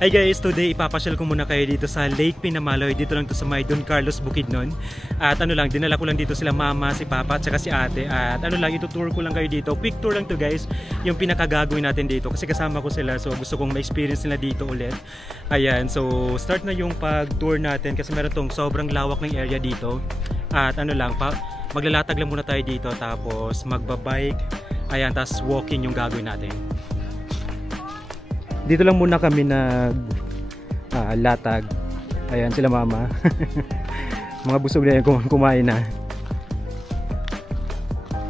Hi guys, today ipapasyal ko muna kayo dito sa Lake Pinamaloy. Dito lang to sa may Don Carlos Bukidnon. At ano lang, dinala ko lang dito sila mama, si papa at saka si ate. At ano lang, itutour ko lang kayo dito. Quick tour lang to guys, yung pinakagagawin natin dito. Kasi kasama ko sila, so gusto kong ma-experience nila dito ulit. Ayan, so start na yung pag-tour natin kasi meron tong sobrang lawak ng area dito. At ano lang, maglalatag lang muna tayo dito tapos magbabike. Ayan, tapos walking yung gagawin natin. Dito lang muna kami latag. Ayan sila mama. Mga busog na yan kumain na.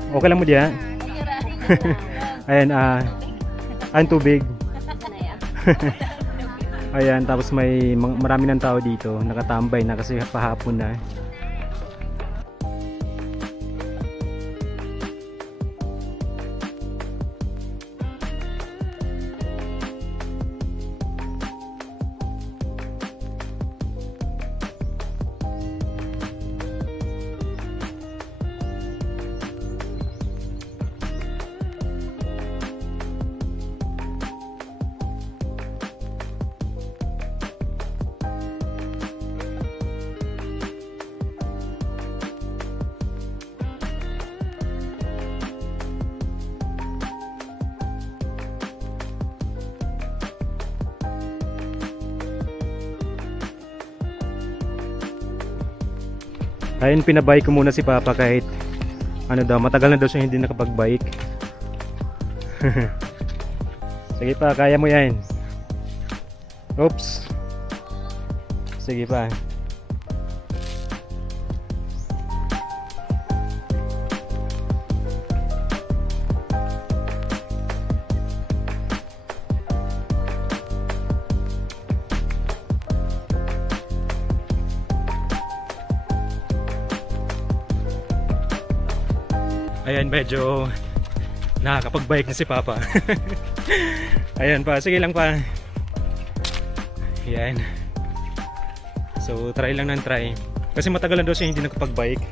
Okay lang mo diyan? Ayan, ang tubig. Ayan, tapos may marami ng tao dito. Nakatambay na kasi pahapon na. Ayun, pinabike ko muna si papa kahit ano daw, matagal na daw siya hindi nakapag-bike. Sige pa, kaya mo yan. Oops. Sige pa. Ayan, medyo nakakapag-bike na si papa. Ayan pa, sige lang pa. Ayan. So try lang ng try. Kasi matagal na daw siya hindi nakapag-bike.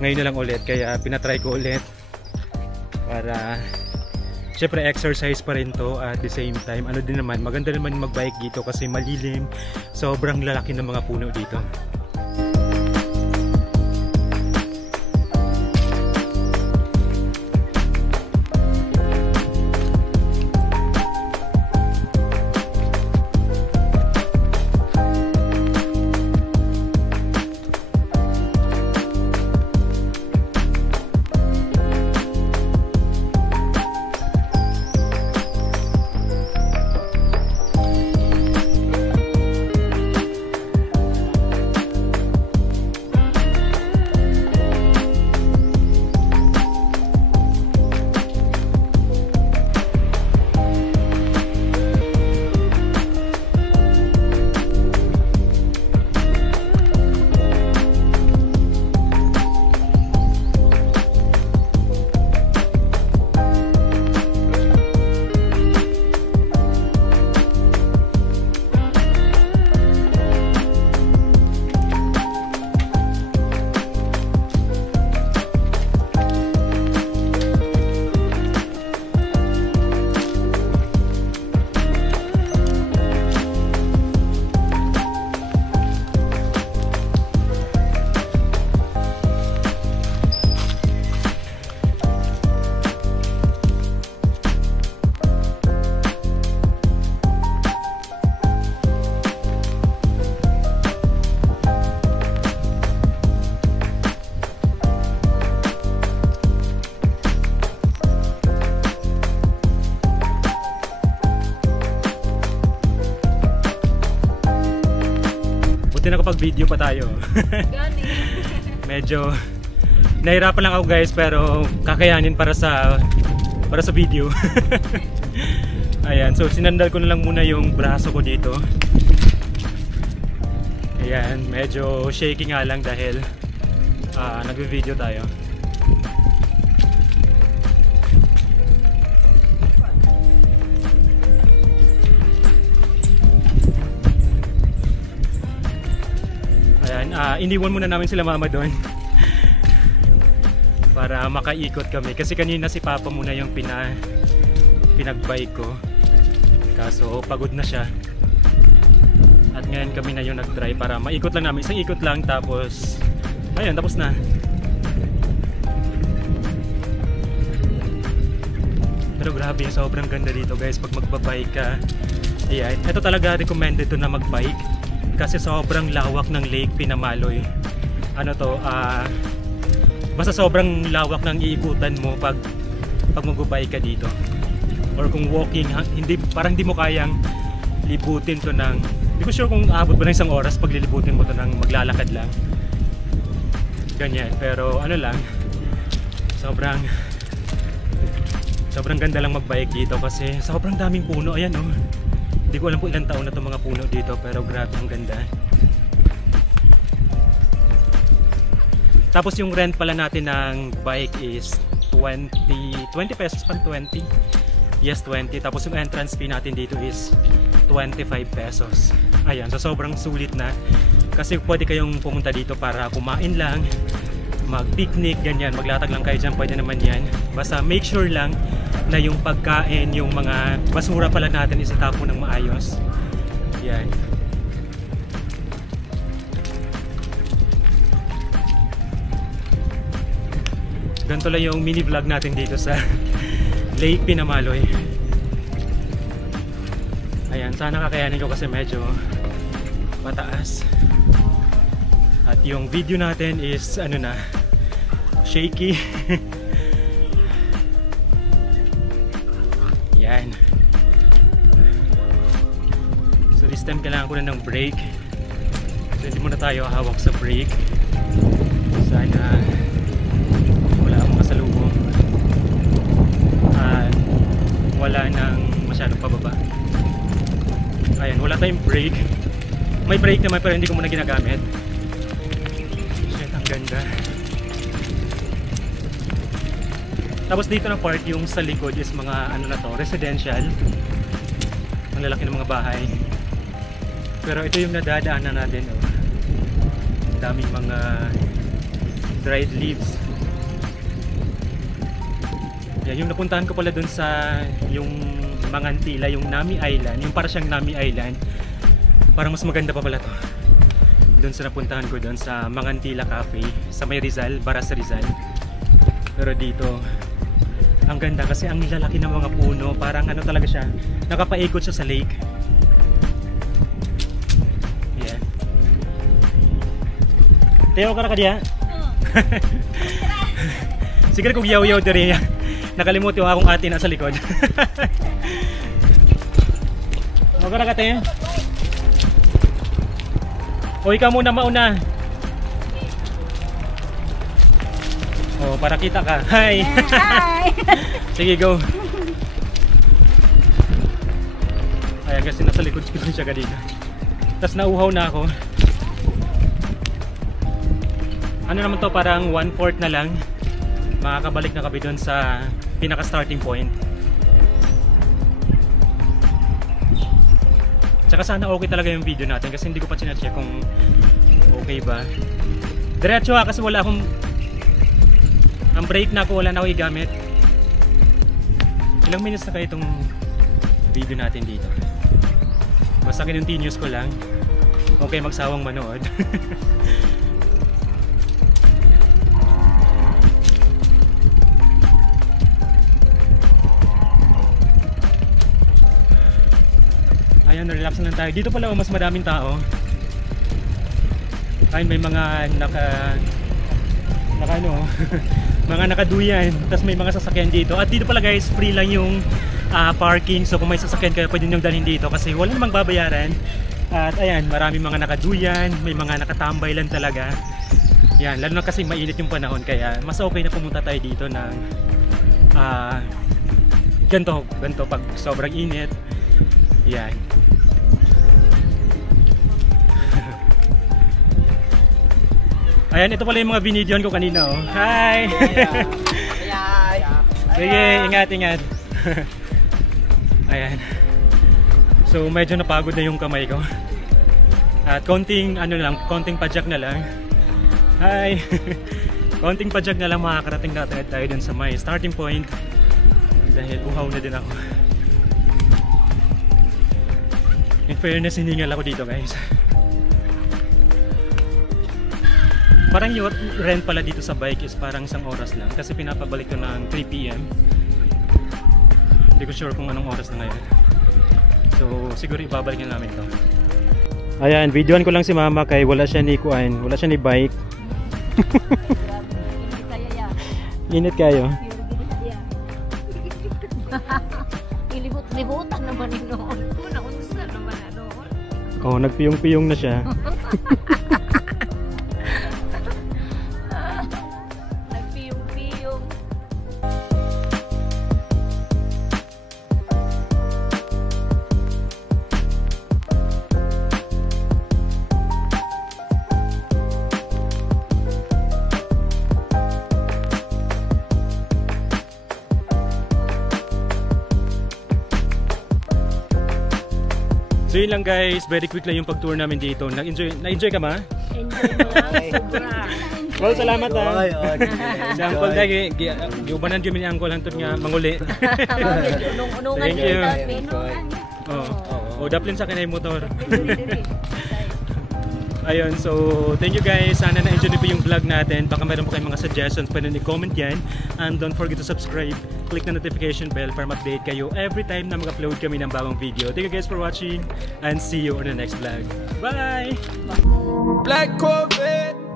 Ngayon na lang ulit, kaya pinatry ko ulit. Para syempre exercise pa rin to at the same time. Ano din naman, maganda naman mag-bike dito kasi malilim. Sobrang lalaki ng mga puno dito. Nakapag-video pa tayo. Medyo nahirapan lang ako guys, pero kakayanin para sa video. Ayan, so sinandal ko na lang muna yung braso ko dito. Ayan, medyo shaky nga lang dahil nagvi-video tayo. Iniwan muna namin sila mama doon para makaikot kami kasi kanina si papa muna yung pinag-bike ko, kaso pagod na siya. At ngayon kami na yung nag-try para maikot lang namin. Isang ikot lang tapos ayun, tapos na. Pero grabe, sobrang ganda dito guys pag magbabike ka. Yeah, ito talaga recommended to na magbike kasi sobrang lawak ng Lake Pinamaloy. Ano to, basta sobrang lawak ng iikutan mo pag magbabike ka dito. Or kung walking, hindi, parang hindi mo kayang libutin to ng, hindi ko sure kung aabot ba ng isang oras pag lilibutin mo to ng maglalakad lang. Ganyan, pero ano lang, sobrang ganda lang magbike dito kasi sobrang daming puno. Ayan oh. Hindi ko alam po ilang taon na itong mga puno dito pero grabe ang ganda. Tapos yung rent pala natin ng bike is 20 pesos pang 20. Yes, 20. Tapos yung entrance fee natin dito is 25 pesos. Ayan, so sobrang sulit na. Kasi pwede kayong pumunta dito para kumain lang, mag-picnic, ganyan, maglatag lang kayo dyan, pwede naman yan. Basta make sure lang na yung pagkain, yung mga basura pala natin is itapon ng maayos. Yan. Ganito lang yung mini vlog natin dito sa Lake Pinamaloy. Ayan, sana kakayanin ko kasi medyo mataas. At yung video natin is ano na, shaky. Yan. So this time kailangan ko na ng brake. So hindi muna tayo hawak sa brake. Sana wala akong masalubong. At wala nang masyadong pababa. Ayan, wala tayong brake. May brake naman pero hindi ko muna ginagamit. Shit, ang ganda. Tapos dito na part yung sa likod is mga ano na to, residential. Ang lalaki ng mga bahay. Pero ito yung nadadaanan natin. Oh. Daming mga dried leaves. Yan, yung napuntahan ko pala dun sa yung Mangantila, yung Nami Island, yung para siyang Nami Island. Parang mas maganda pa pala to. Dun sa napuntahan ko dun sa Mangantila Cafe sa may Rizal, Baras Rizal. Pero dito ang ganda kasi ang lalaki ng mga puno, parang ano talaga siya, nakapaikot siya sa lake. Yan. Teo ka na ka diya? Siguro kung yaw-yaw diri yan. Nakalimutin yung akong ate nasa likod. Huwag ka na ka, te. O ikaw muna mauna. Oh, para kita ka. Hi. Hi. Sige, go. Ayan kasi nasa likod ko siya kanina. Tapos nauhaw na ako. Ano naman to, parang 1/4 na lang. Makakabalik na kami doon sa pinaka starting point. Tsaka sana okay talaga yung video natin kasi hindi ko pa chine-check kung okay ba. Diretso ha kasi wala akong, ang brake na ako, wala na ako igamit. Ilang minutes na kayo itong video natin dito. Basta continuous ko lang. Okay, magsawang manood. Ayan, relax lang tayo. Dito pala mas maraming tao. Ay, may mga ano, mga nakaduyan. Tapos may mga sasakyan dito. At dito pala guys, free lang yung parking. So kung may sasakyan kayo, pwede nyo dalhin dito kasi wala namang babayaran. At ayan, maraming mga nakaduyan. May mga nakatambay lang talaga. Yan, lalo na kasi mainit yung panahon. Kaya mas okay na pumunta tayo dito ng ganito pag sobrang init. Yan. Ayan, ito pala yung mga binidyoan ko kanina. Oh. Hi! Sige, ingat. Ayan. So, medyo napagod na yung kamay ko. At konting, konting padjak na lang. Hi! Konting padjak na lang, makakarating natin tayo dun sa may starting point. Dahil uhaw na din ako. In fairness, hiningal ako dito guys. Parang yung rent pala dito sa bike is parang 1 oras lang kasi pinapabalik ko ng 3 PM. Hindi ko sure kung anong oras na ngayon. So siguro ibabalik na namin to. Ayan, videoan ko lang si mama kay wala siya ni kuan, wala siya ni bike. Init kayo. Ilibot-libutan naman ni noon. Unsa naman na noon. Oh, nagpiyong-piyong na siya. Nagpiyong-piyong. So yun lang guys, very quick lang yung pag-tour namin dito. Na-enjoy ka ba? Enjoy mo lang. Sobra. Well, salamat ha. Oy, Si Uncle Dagi, giubanan kami ni Uncle Anton nga manguli. Unong-unungan Thank you. kita. Daplin sa kanay motor. Ayun, so thank you guys. Sana na-enjoy niyo po yung vlog natin. Baka meron po kayong mga suggestions, pwede i-comment yan. And don't forget to subscribe. Click the notification bell para ma-update kayo every time na mag-upload kami ng bagong video. Thank you guys for watching and see you on the next vlog. Bye! Black Corvette.